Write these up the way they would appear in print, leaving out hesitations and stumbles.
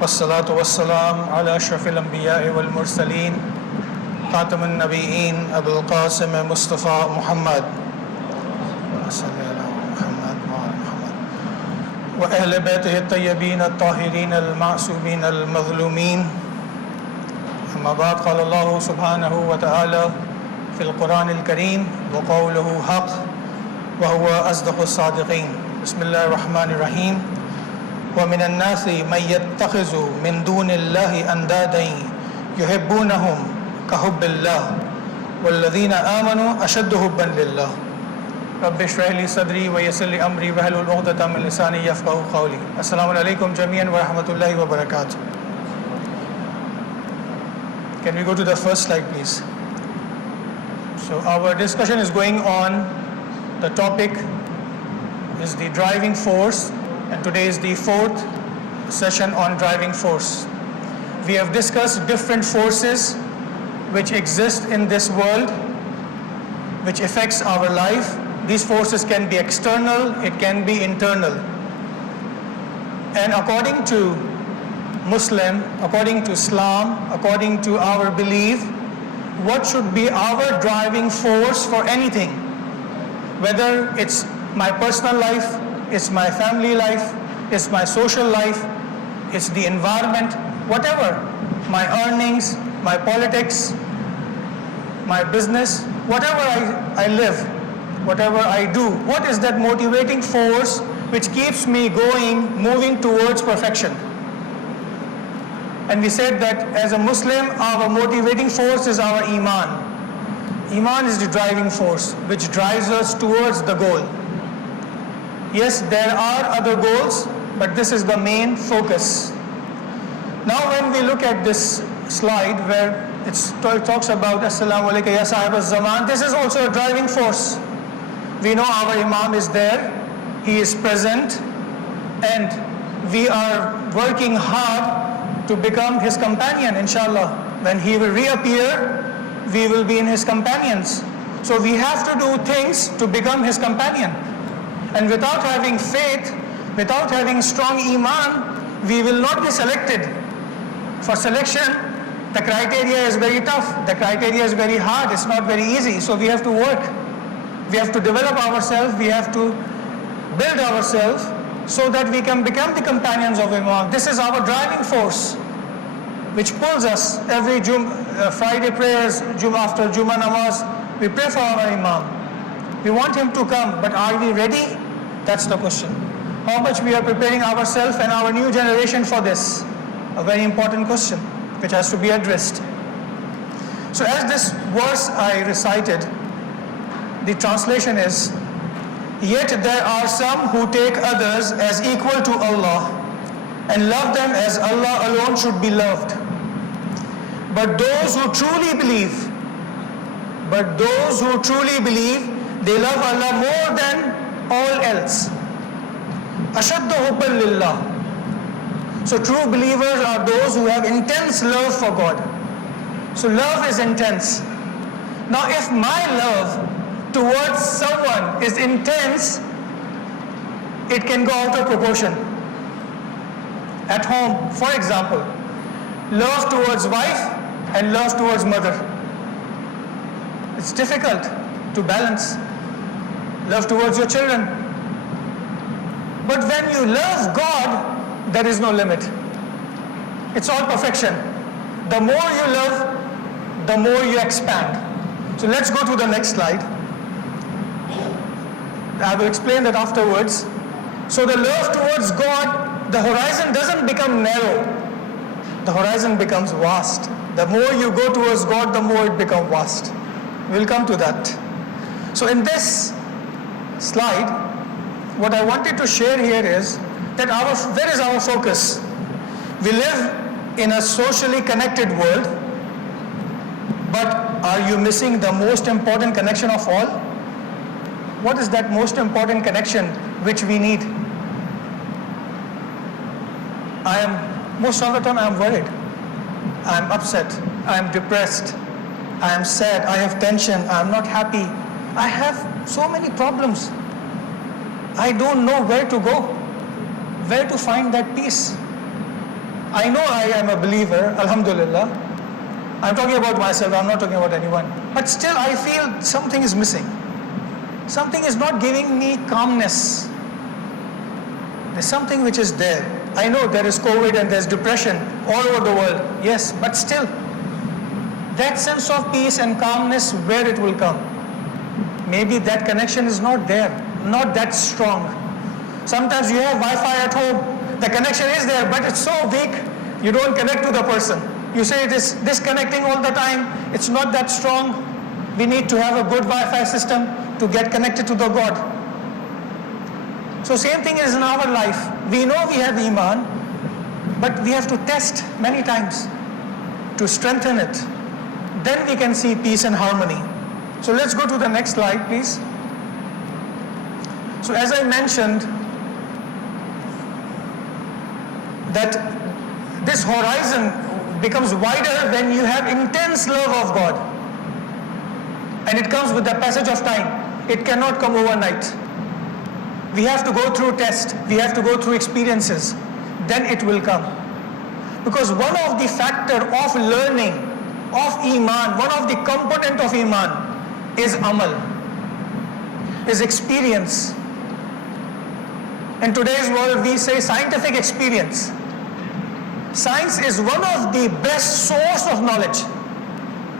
والصلاة والسلام على أشرف الأنبياء والمرسلين خاتم النبيين أبو القاسم مصطفى محمد صلى على محمد وعلى محمد وأهل بيته الطيبين الطاهرين المعصومين المظلومين. أما بعد، قال الله سبحانه وتعالى في القرآن الكريم وقوله حق وهو أصدق الصادقين. بسم الله الرحمن الرحيم. ومن الناس من يتخذ من دون الله أندادا يحبونهم كحب الله والذين آمنوا أشد حبا لله. رب اشرح لي صدري ويسر لي أمري واحلل عقدة من لساني يفقهوا قولي. السلام عليكم جميعا ورحمة الله وبركاته. Can we go to the first slide, please? So our discussion is going on. The topic is the driving force, and today is the fourth session on driving force. We have discussed different forces which exist in this world, which affects our life. These forces can be external, it can be internal. And according to Muslim, according to Islam, according to our belief, what should be our driving force for anything? Whether it's my personal life, it's my family life, it's my social life, it's the environment, whatever, my earnings, my politics, my business, whatever I live, whatever I do, what is that motivating force which keeps me going, moving towards perfection? And we said that as a Muslim, our motivating force is our Iman. Iman is the driving force which drives us towards the goal. Yes, there are other goals, but this is the main focus. Now when we look at this slide where it talks about Assalamu alaikum ya sahib az-zaman, this is also a driving force. We know our Imam is there, he is present, and we are working hard to become his companion, inshallah. When he will reappear, we will be in his companions. So we have to do things to become his companion. And without having faith, without having strong Iman, we will not be selected. For selection, the criteria is very tough, the criteria is very hard, it's not very easy. So we have to work, we have to develop ourselves, we have to build ourselves so that we can become the companions of Imam. This is our driving force which pulls us. Every Friday prayers, after Jummah namaz, we pray for our Imam. We want him to come, but are we ready? That's the question. How much we are preparing ourselves and our new generation for this? A very important question which has to be addressed. So as this verse I recited, the translation is, yet there are some who take others as equal to Allah and love them as Allah alone should be loved. But those who truly believe, they love Allah more than all else. Ashaddu hubban lillah. So true believers are those who have intense love for God. So love is intense. Now if my love towards someone is intense, it can go out of proportion. At home, for example, love towards wife and love towards mother. It's difficult to balance. Love towards your children. But when you love God, there is no limit. It's all perfection. The more you love, the more you expand. So let's go to the next slide. I will explain that afterwards. So the love towards God, the horizon doesn't become narrow. The horizon becomes vast. The more you go towards God, the more it becomes vast. We'll come to that. So in this slide, what I wanted to share here is that where is our focus? We live in a socially connected world, but are you missing the most important connection of all? What is that most important connection which we need? Most of the time I am worried, I am upset, I am depressed, I am sad, I have tension, I am not happy. I have so many problems. I don't know where to go, where to find that peace. I know I am a believer, alhamdulillah. I'm talking about myself, I'm not talking about anyone. But still I feel something is missing. Something is not giving me calmness. There's something which is there. I know there is COVID and there's depression all over the world. Yes, but still, that sense of peace and calmness, where it will come? Maybe that connection is not there, not that strong. Sometimes you have Wi-Fi at home, the connection is there, but it's so weak, you don't connect to the person. You say it is disconnecting all the time, it's not that strong. We need to have a good Wi-Fi system to get connected to the God. So same thing is in our life. We know we have Iman, but we have to test many times to strengthen it. Then we can see peace and harmony. So let's go to the next slide, please. So as I mentioned, that this horizon becomes wider when you have intense love of God. And it comes with the passage of time. It cannot come overnight. We have to go through tests, we have to go through experiences, then it will come. Because one of the factor of learning of Iman, one of the component of Iman is amal, is experience. In today's world we say scientific experience. Science is one of the best source of knowledge.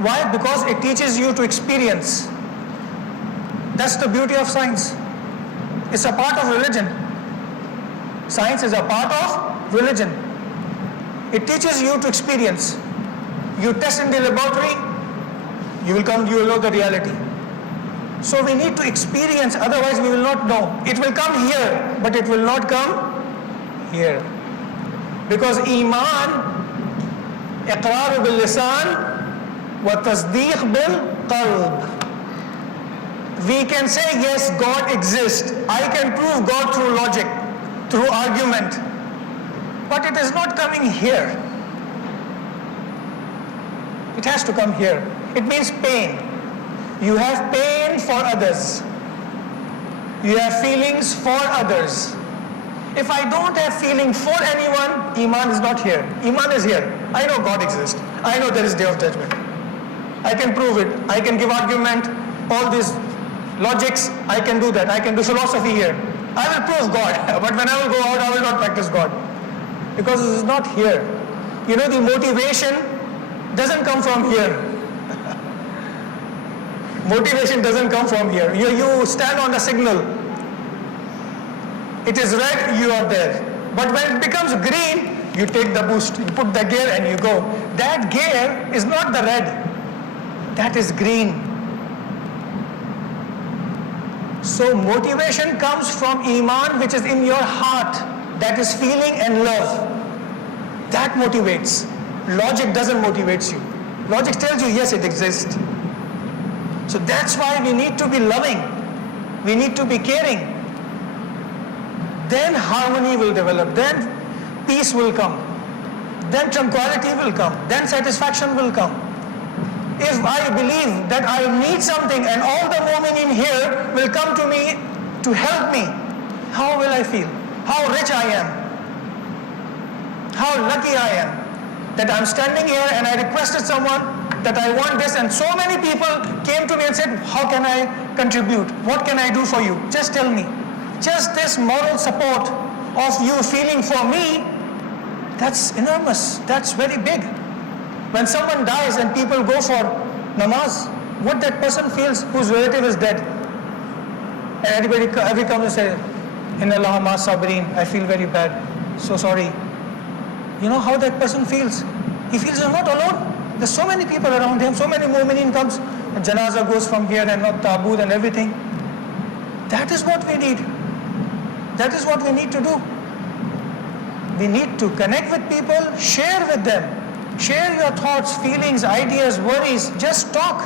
Why? Because it teaches you to experience. That's the beauty of science. It's a part of religion. Science is a part of religion. It teaches you to experience. You test in the laboratory, you will know the reality. So we need to experience, otherwise we will not know. It will come here, but it will not come here. Because Iman, iqrar bil lisan wa tasdeeq bil qalb. We can say, yes, God exists. I can prove God through logic, through argument. But it is not coming here. It has to come here. It means pain. You have pain for others. You have feelings for others. If I don't have feeling for anyone, Iman is not here. Iman is here. I know God exists. I know there is day of judgment. I can prove it. I can give argument. All these logics, I can do that. I can do philosophy here. I will prove God. But when I will go out, I will not practice God. Because it is not here. You know, the motivation doesn't come from here. Motivation doesn't come from here. You stand on the signal. It is red, you are there. But when it becomes green, you take the boost. You put the gear and you go. That gear is not the red. That is green. So motivation comes from Iman, which is in your heart. That is feeling and love. That motivates. Logic doesn't motivate you. Logic tells you, yes, it exists. So that's why we need to be loving. We need to be caring. Then harmony will develop. Then peace will come. Then tranquility will come. Then satisfaction will come. If I believe that I need something and all the mu'minin here will come to me to help me, how will I feel? How rich I am. How lucky I am that I'm standing here and I requested someone that I want this, and so many people came to me and said, how can I contribute? What can I do for you? Just tell me. Just this moral support of you feeling for me, that's enormous. That's very big. When someone dies and people go for namaz, what that person feels whose relative is dead. And everybody comes and says, Inna Allah ma sabreen, I feel very bad. So sorry. You know how that person feels? He feels he's not alone. There's so many people around him, so many mu'minin comes, and janazah goes from here and not taboot and everything. That is what we need. That is what we need to do. We need to connect with people, share with them. Share your thoughts, feelings, ideas, worries. Just talk.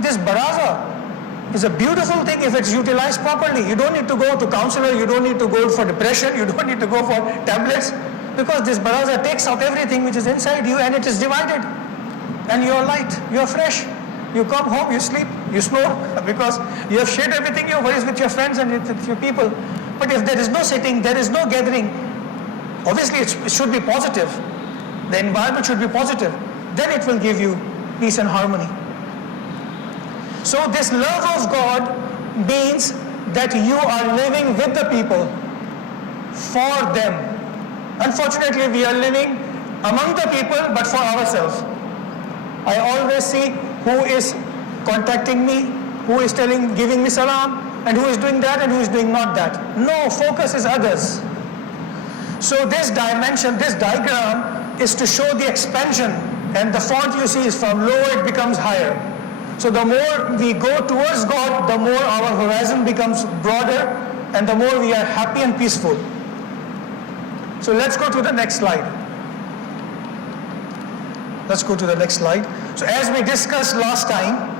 This baraza is a beautiful thing if it's utilized properly. You don't need to go to counselor, you don't need to go for depression, you don't need to go for tablets, because this baraza takes out everything which is inside you and it is divided. And you're light, you're fresh. You come home, you sleep, you snore, because you have shared everything, your worries with your friends and with your people. But if there is no sitting, there is no gathering, obviously it should be positive. The environment should be positive. Then it will give you peace and harmony. So this love of God means that you are living with the people, for them. Unfortunately, we are living among the people, but for ourselves. I always see who is contacting me, who is giving me salam, and who is doing that and who is doing not that. No, focus is others. So this dimension, this diagram is to show the expansion, and the font you see is from lower, it becomes higher. So the more we go towards God, the more our horizon becomes broader, and the more we are happy and peaceful. So let's go to the next slide. Let's go to the next slide. So as we discussed last time,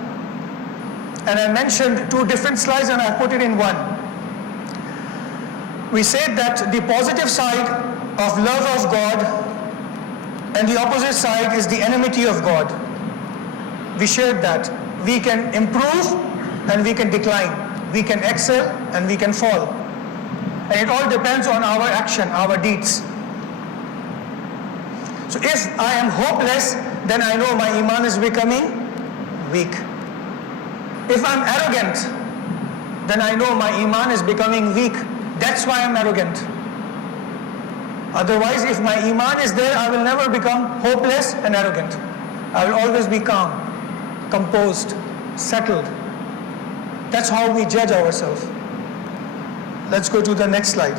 and I mentioned two different slides and I put it in one. We said that the positive side of love of God and the opposite side is the enmity of God. We shared that. We can improve and we can decline. We can excel and we can fall. And it all depends on our action, our deeds. So if I am hopeless, then I know my iman is becoming weak. If I'm arrogant, then I know my iman is becoming weak. That's why I'm arrogant. Otherwise, if my iman is there, I will never become hopeless and arrogant. I will always be calm, composed, settled. That's how we judge ourselves. Let's go to the next slide.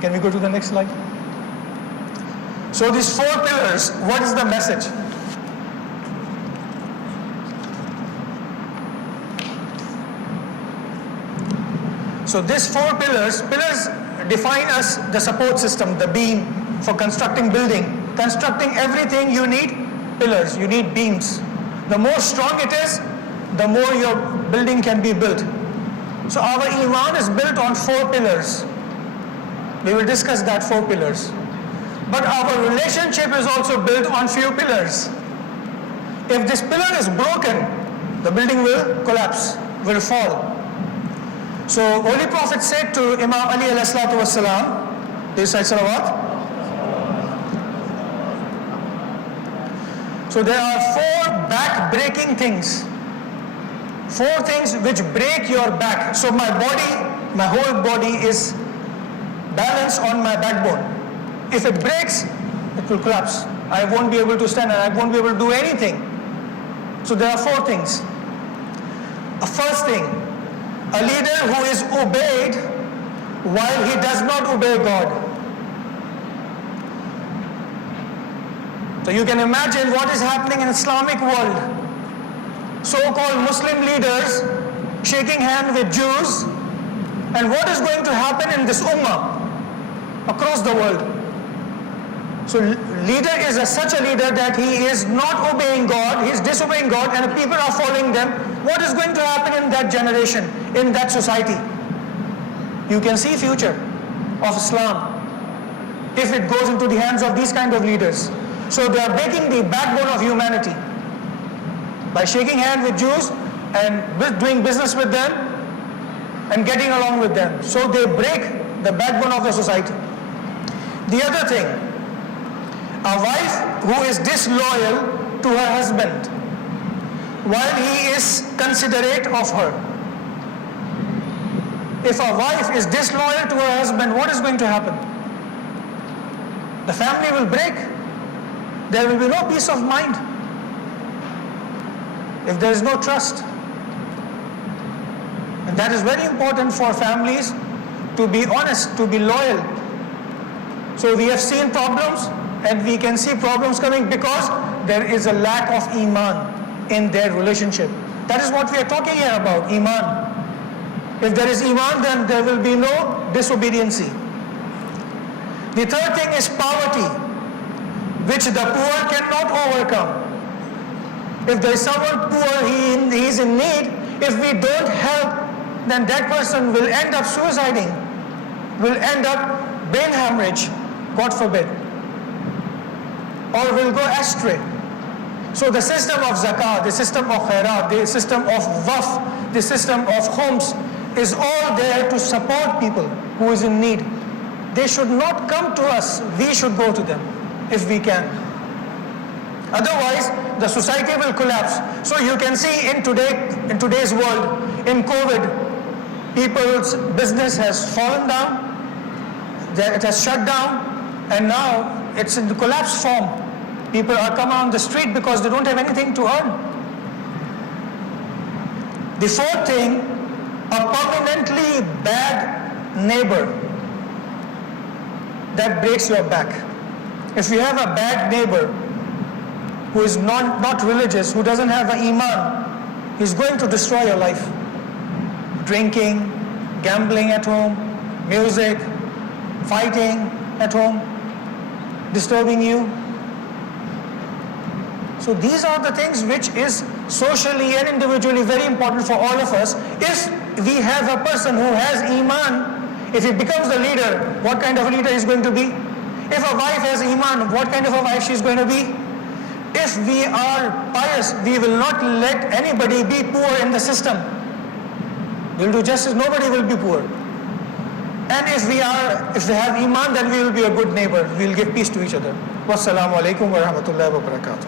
Can we go to the next slide? So these four pillars, what is the message? So these four pillars define us the support system, the beam for constructing building. Constructing everything you need pillars, you need beams. The more strong it is, the more your building can be built. So our iman is built on four pillars. We will discuss that four pillars. But our relationship is also built on few pillars. If this pillar is broken, the building will collapse, will fall. So Holy Prophet said to Imam Ali alayhi salatu wassalam, do you say salawat? So there are four back-breaking things. Four things which break your back. So my body, my whole body is balanced on my backbone. If it breaks, it will collapse. I won't be able to stand and I won't be able to do anything. So there are four things. A first thing, a leader who is obeyed while he does not obey God. So you can imagine what is happening in Islamic world. So-called Muslim leaders shaking hands with Jews, and what is going to happen in this ummah across the world? So leader is such a leader that he is not obeying God, he is disobeying God, and people are following them. What is going to happen in that generation, in that society? You can see future of Islam if it goes into the hands of these kind of leaders. So they are breaking the backbone of humanity by shaking hands with Jews and doing business with them and getting along with them. So they break the backbone of the society. The other thing, a wife who is disloyal to her husband while he is considerate of her. If a wife is disloyal to her husband, what is going to happen? The family will break. There will be no peace of mind if there is no trust. And that is very important for families to be honest, to be loyal. So we have seen problems, and we can see problems coming because there is a lack of iman in their relationship. That is what we are talking here about, iman. If there is iman, then there will be no disobedience. The third thing is poverty, which the poor cannot overcome. If there is someone poor, he is in need, if we don't help, then that person will end up suiciding, will end up brain hemorrhage, God forbid, or will go astray. So the system of zakah, the system of khairat, the system of waqf, the system of homes is all there to support people who is in need. they should not come to us. We should go to them if we can. Otherwise, the society will collapse. So you can see in today's world, in COVID, people's business has fallen down, it has shut down, and now it's in the collapse form. People are coming on the street because they don't have anything to earn. The fourth thing, a permanently bad neighbor that breaks your back. If you have a bad neighbor who is not religious, who doesn't have an iman, he's going to destroy your life. Drinking, gambling at home, music, fighting at home, disturbing you. So these are the things which is socially and individually very important for all of us. If we have a person who has iman, if he becomes the leader, what kind of a leader he's going to be? If a wife has iman, what kind of a wife she's going to be? If we are pious, we will not let anybody be poor in the system. We'll do justice, nobody will be poor. And if we have iman, then we will be a good neighbor. We'll give peace to each other. Wassalamu alaikum wa rahmatullahi wa barakatuh.